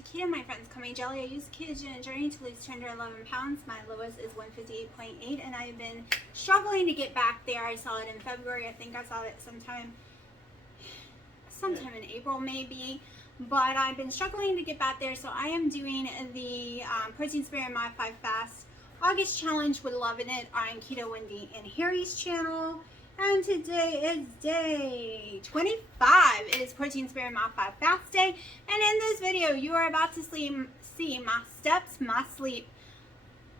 to keto, my friends. Call me Jelly. I use a ketogenic journey to lose 211 pounds. My lowest is 158.8, and I've been struggling to get back there. I saw it in February. I think I saw it sometime in April maybe, but I've been struggling to get back there. So I am doing the Protein Sparing Modified Fast August Challenge with Loving It on Keto Wendy and Harry's channel. And today is day 25. It is Protein Sparing Modified Fast Day. And in this video, you are about to see my steps, my sleep,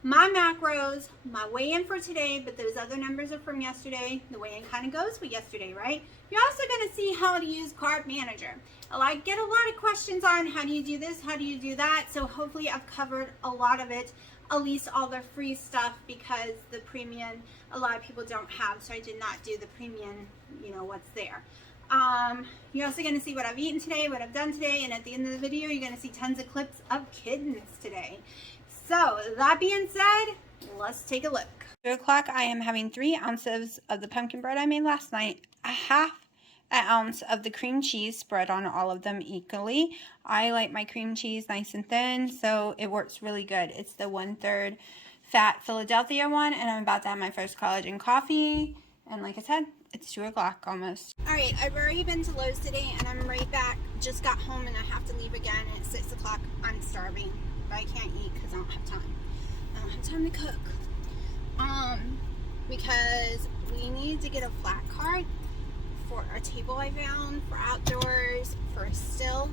my macros, my weigh-in for today, but those other numbers are from yesterday. The weigh-in kind of goes with yesterday, right? You're also going to see how to use Carb Manager. I get a lot of questions on how do you do this, how do you do that, so hopefully I've covered a lot of it, at least all the free stuff, because the premium a lot of people don't have, so I did not do the premium, you know, what's there. You're also going to see what I've eaten today, what I've done today, and at the end of the video, you're going to see tons of clips of Kittens today. So, that being said, let's take a look. 2 o'clock, I am having 3 ounces of the pumpkin bread I made last night, a half an ounce of the cream cheese spread on all of them equally. I like my cream cheese nice and thin, so it works really good. It's the 1/3 fat Philadelphia one, and I'm about to have my first collagen coffee. And like I said, it's 2 o'clock almost. Alright, I've already been to Lowe's today, and I'm right back. Just got home, and I have to leave again at 6 o'clock. I'm starving, but I can't eat because I don't have time. I don't have time to cook. Because we need to get a flat cart for our table I found, for outdoors, for a still.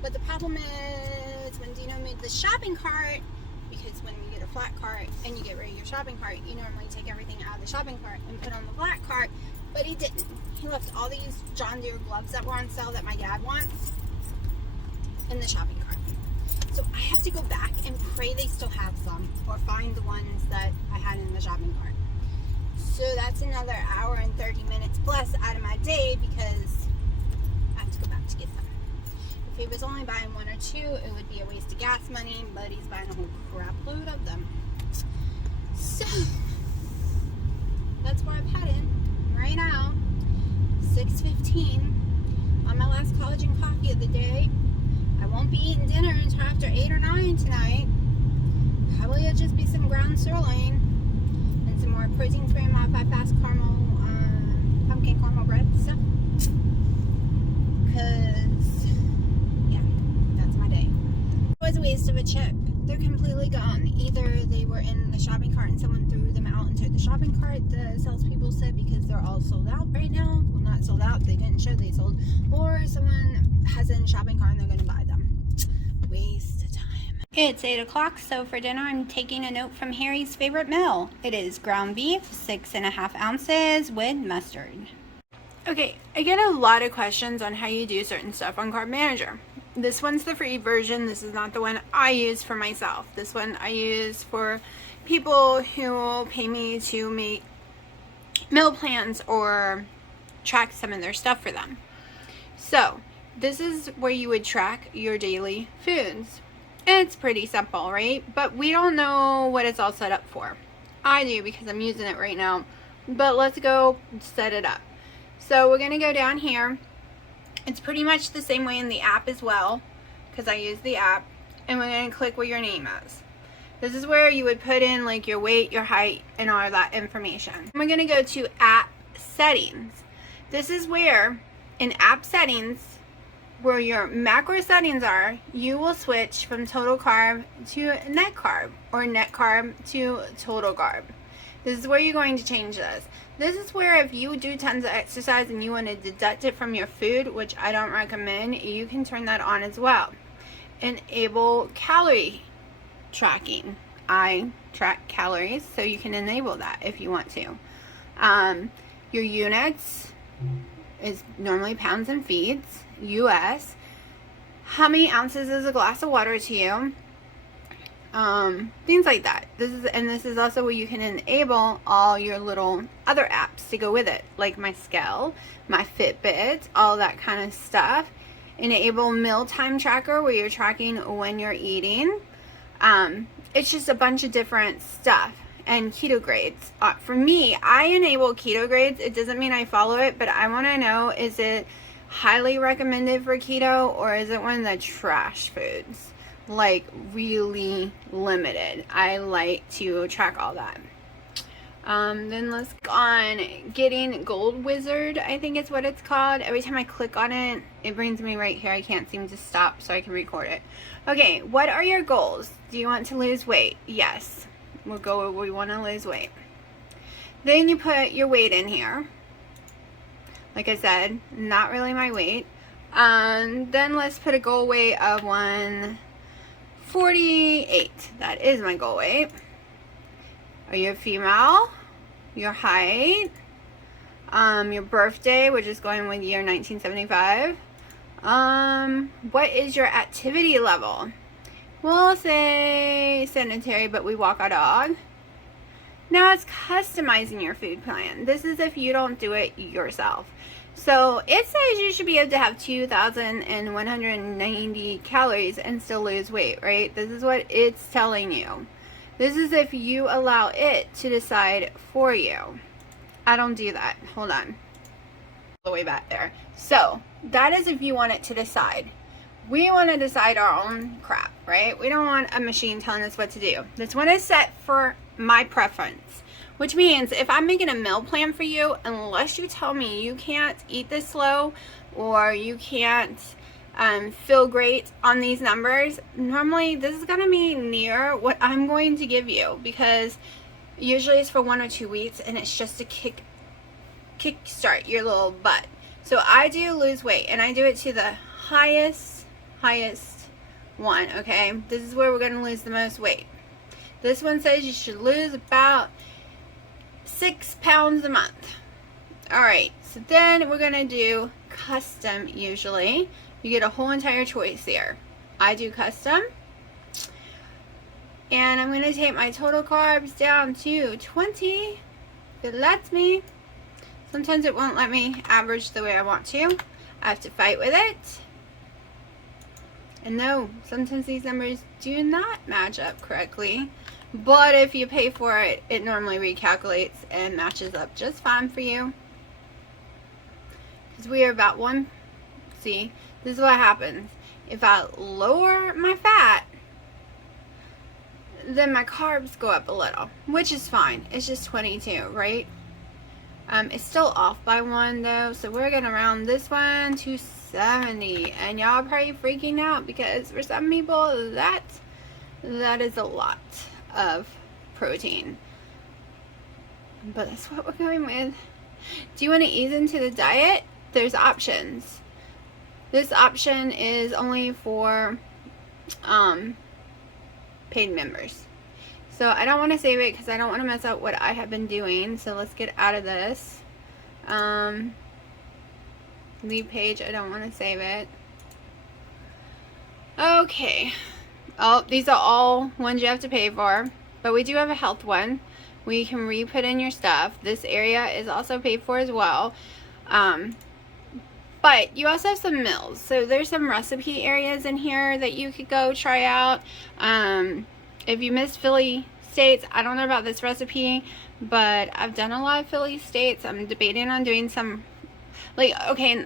But the problem is, when Dino made the shopping cart, because when you get a flat cart and you get rid of your shopping cart, you normally take everything out of the shopping cart and put on the flat cart, but he didn't. He left all these John Deere gloves that were on sale that my dad wants in the shopping cart. So I have to go back and pray they still have some, or find the ones that I had in the shopping cart. So that's another hour and 30 minutes plus out of my day, because I have to go back to get them. If he was only buying 1 or 2, it would be a waste of gas money, but he's buying a whole crap load of them. So that's where I'm headed right now, 6:15, on my last collagen coffee of the day. I won't be eating dinner until after 8 or 9 tonight. Probably it'll just be some ground sirloin and some more Protein Sparing Modified Fast caramel, pumpkin caramel bread stuff. Because, yeah, that's my day. It was a waste of a chip. They're completely gone. Either they were in the shopping cart and someone threw them out into the shopping cart, the salespeople said, because they're all sold out right now. Well, not sold out, they didn't show they sold. Or someone has it in the shopping cart and they're going to buy them. Waste of time. It's 8 o'clock, so for dinner I'm taking a note from Harry's favorite meal. It is ground beef, 6.5 ounces with mustard. Okay, I get a lot of questions on how you do certain stuff on Carb Manager. This one's the free version. This is not the one I use for myself. This one I use for people who pay me to make meal plans or track some of their stuff for them. So, this is where you would track your daily foods. It's pretty simple, right? But we don't know what it's all set up for. I do, because I'm using it right now. But let's go set it up. So we're going to go down here. It's pretty much the same way in the app as well, because I use the app. And we're going to click where your name is. This is where you would put in like your weight, your height, and all of that information. We're going to go to app settings. This is where in app settings, where your macro settings are, you will switch from total carb to net carb, or net carb to total carb. This is where you're going to change this. This is where if you do tons of exercise and you want to deduct it from your food, which I don't recommend, you can turn that on as well. Enable calorie tracking. I track calories, so you can enable that if you want to. Your units is normally pounds and feeds, US. How many ounces is a glass of water to you? Things like that. This is also where you can enable all your little other apps to go with it, like my scale, my Fitbit, all that kind of stuff. Enable mealtime tracker, where you're tracking when you're eating. It's just a bunch of different stuff. And keto grades. For me, I enable keto grades. It doesn't mean I follow it, but I want to know, is it highly recommended for keto, or is it one of the trash foods? Like really limited. I like to track all that. Then let's go on getting Gold Wizard, I think is what it's called. Every time I click on it, it brings me right here. I can't seem to stop so I can record it. Okay, what are your goals? Do you want to lose weight? Yes. We'll go where we want to lose weight. Then you put your weight in here. Like I said, not really my weight. Then let's put a goal weight of 148. That is my goal weight. Are you a female? Your height? Your birthday, which is going with year 1975. What is your activity level? We'll say sedentary, but we walk our dog. Now it's customizing your food plan. This is if you don't do it yourself. So it says you should be able to have 2,190 calories and still lose weight, right? This is what it's telling you. This is if you allow it to decide for you. I don't do that. Hold on. All the way back there. So that is if you want it to decide. We want to decide our own crap, right? We don't want a machine telling us what to do. This one is set for my preference, which means if I'm making a meal plan for you, unless you tell me you can't eat this slow or you can't feel great on these numbers, normally this is going to be near what I'm going to give you, because usually it's for 1 or 2 weeks and it's just to kick start your little butt. So I do lose weight and I do it to the highest one, okay? This is where we're going to lose the most weight. This one says you should lose about 6 pounds a month. Alright, so then we're going to do custom usually. You get a whole entire choice here. I do custom. And I'm going to take my total carbs down to 20. If it lets me. Sometimes it won't let me average the way I want to. I have to fight with it. And no, sometimes these numbers do not match up correctly. But if you pay for it, it normally recalculates and matches up just fine for you. Because we are about one. See, this is what happens. If I lower my fat, then my carbs go up a little, which is fine. It's just 22, right? It's still off by 1 though, so we're gonna round this one to 70. And y'all are probably freaking out because for some people that is a lot of protein. But that's what we're going with. Do you want to ease into the diet? There's options. This option is only for paid members. So I don't want to save it because I don't want to mess up what I have been doing. So let's get out of this. Leave page. I don't want to save it. Okay. Oh, these are all ones you have to pay for. But we do have a health one. We can re-put in your stuff. This area is also paid for as well. But you also have some meals. So there's some recipe areas in here that you could go try out. If you missed Philly States, I don't know about this recipe, but I've done a lot of Philly States. I'm debating on doing some, like, okay,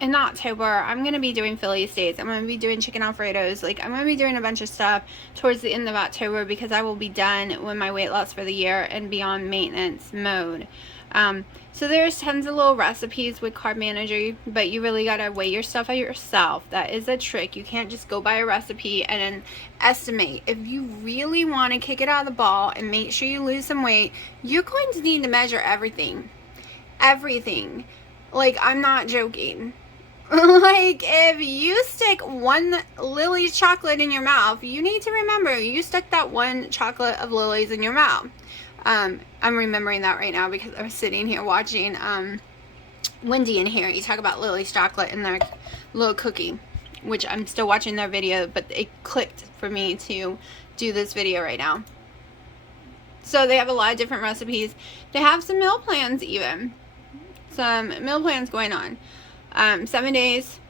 in October, I'm going to be doing Philly States. I'm going to be doing chicken Alfredos. Like, I'm going to be doing a bunch of stuff towards the end of October because I will be done with my weight loss for the year and be on maintenance mode. So there's tons of little recipes with Carb Manager, but you really got to weigh your stuff out yourself. That is a trick. You can't just go by a recipe and then estimate. If you really want to kick it out of the ball and make sure you lose some weight, you're going to need to measure everything. Everything. Like, I'm not joking. Like, if you stick 1 Lily's chocolate in your mouth, you need to remember you stuck that 1 chocolate of Lily's in your mouth. I'm remembering that right now because I was sitting here watching Wendy and Harry talk about Lily's chocolate and their little cookie, which I'm still watching their video, but it clicked for me to do this video right now. So they have a lot of different recipes. They have some meal plans even. Some meal plans going on. 7 days.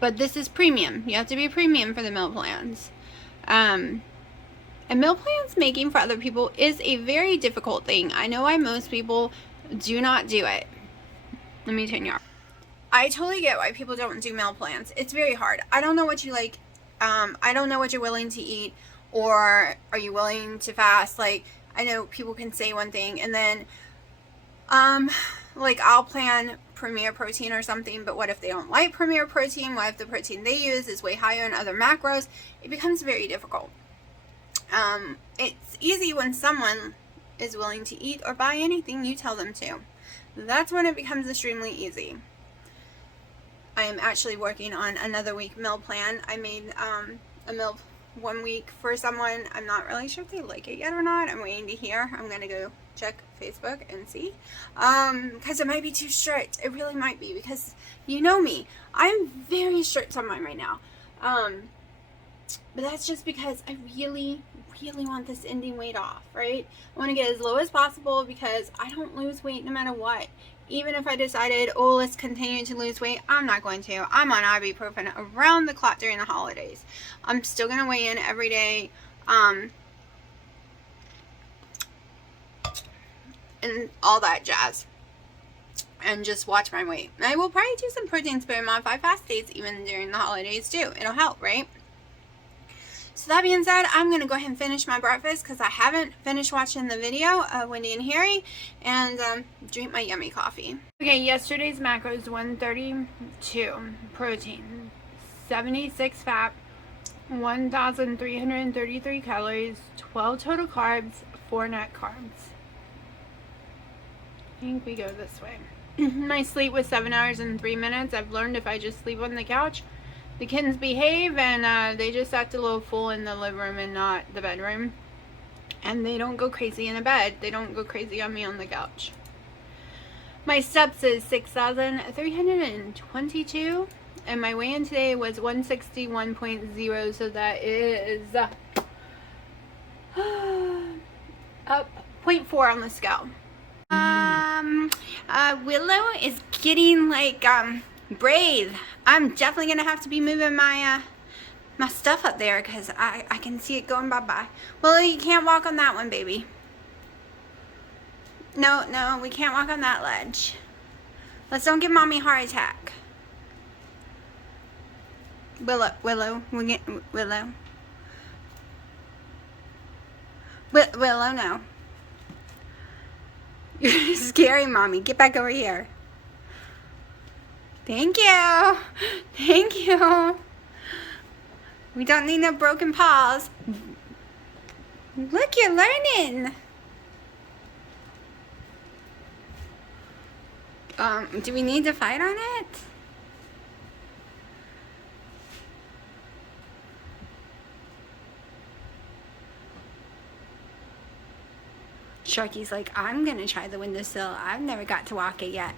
But this is premium. You have to be premium for the meal plans. And meal plans making for other people is a very difficult thing. I know why most people do not do it. Let me turn you off. I totally get why people don't do meal plans. It's very hard. I don't know what you like. I don't know what you're willing to eat, or are you willing to fast? Like, I know people can say one thing and then, like, I'll plan Premier Protein or something, but what if they don't like Premier Protein? What if the protein they use is way higher in other macros? It becomes very difficult. It's easy when someone is willing to eat or buy anything you tell them to. That's when it becomes extremely easy. I am actually working on another week meal plan. I made a meal 1 week for someone. I'm not really sure if they like it yet or not. I'm waiting to hear. I'm going to go check Facebook and see. Because it might be too strict. It really might be, because you know me. I'm very strict on mine right now. But that's just because I really want this ending weight off, right? I want to get as low as possible because I don't lose weight no matter what. Even if I decided, oh, let's continue to lose weight, I'm not going to. I'm on ibuprofen around the clock during the holidays. I'm still going to weigh in every day. And all that jazz. And just watch my weight. And I will probably do some protein spare modified fast days even during the holidays too. It'll help, right? So that being said, I'm going to go ahead and finish my breakfast because I haven't finished watching the video of Wendy and Harry, and drink my yummy coffee. Okay, yesterday's macros: 132 protein, 76 fat, 1,333 calories, 12 total carbs, 4 net carbs. I think we go this way. My sleep was 7 hours and 3 minutes. I've learned if I just sleep on the couch, the kittens behave, and they just act a little fool in the living room and not the bedroom. And they don't go crazy in the bed. They don't go crazy on me on the couch. My steps is 6,322. And my weigh-in today was 161.0. So that is up 0.4 on the scale. Willow is getting like brave. I'm definitely gonna have to be moving my my stuff up there because I can see it going bye-bye. Willow, you can't walk on that one, baby. No, we can't walk on that ledge. Let's don't give mommy a heart attack. Willow, we get Willow. Willow, no. You're scary, mommy. Get back over here. Thank you. Thank you. We don't need no broken paws. Look, you're learning. Do we need to fight on it? Sharky's like, I'm gonna try the windowsill. I've never got to walk it yet.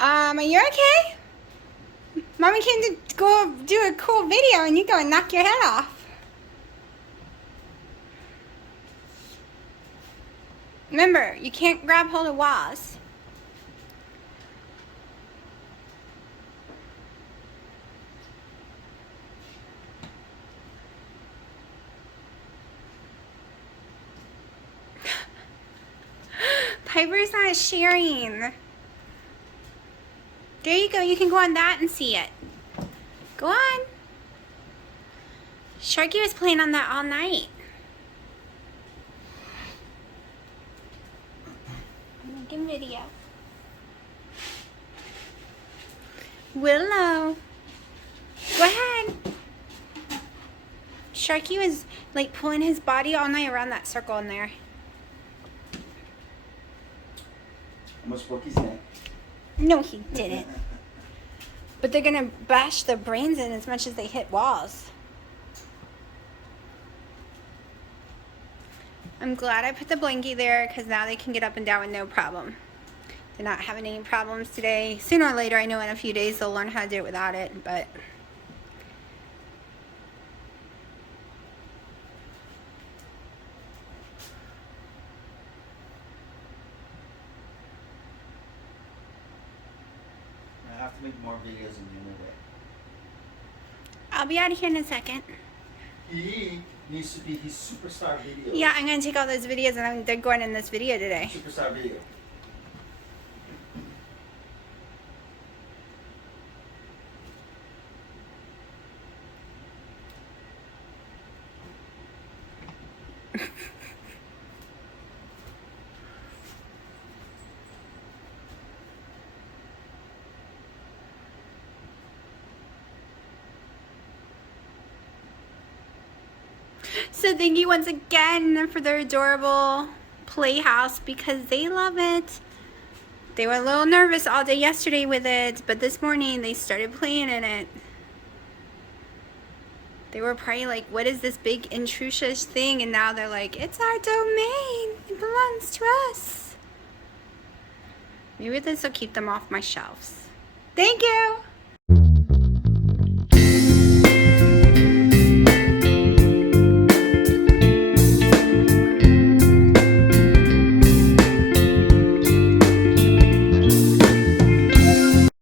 Are you okay? Mommy came to go do a cool video and you go and knock your head off. Remember, you can't grab hold of walls. Piper's not sharing. There you go. You can go on that and see it. Go on. Sharky was playing on that all night. I'm making video. Willow. Go ahead. Sharky was like pulling his body all night around that circle in there. Almost broke his neck. No, he didn't. But they're gonna bash their brains in as much as they hit walls. I'm glad I put the blankie there because now they can get up and down with no problem. They're not having any problems today. Sooner or later, I know in a few days they'll learn how to do it without it, but I have to make more videos in the internet. be out of here in a second. He needs to be his superstar video. Yeah, I'm going to take all those videos and they're going in this video today. Superstar video. So thank you once again for their adorable playhouse because they love it. They were a little nervous all day yesterday with it, but this morning they started playing in it. They were probably like, what is this big intrusive thing? And now they're like, it's our domain. It belongs to us. Maybe this will keep them off my shelves. Thank you.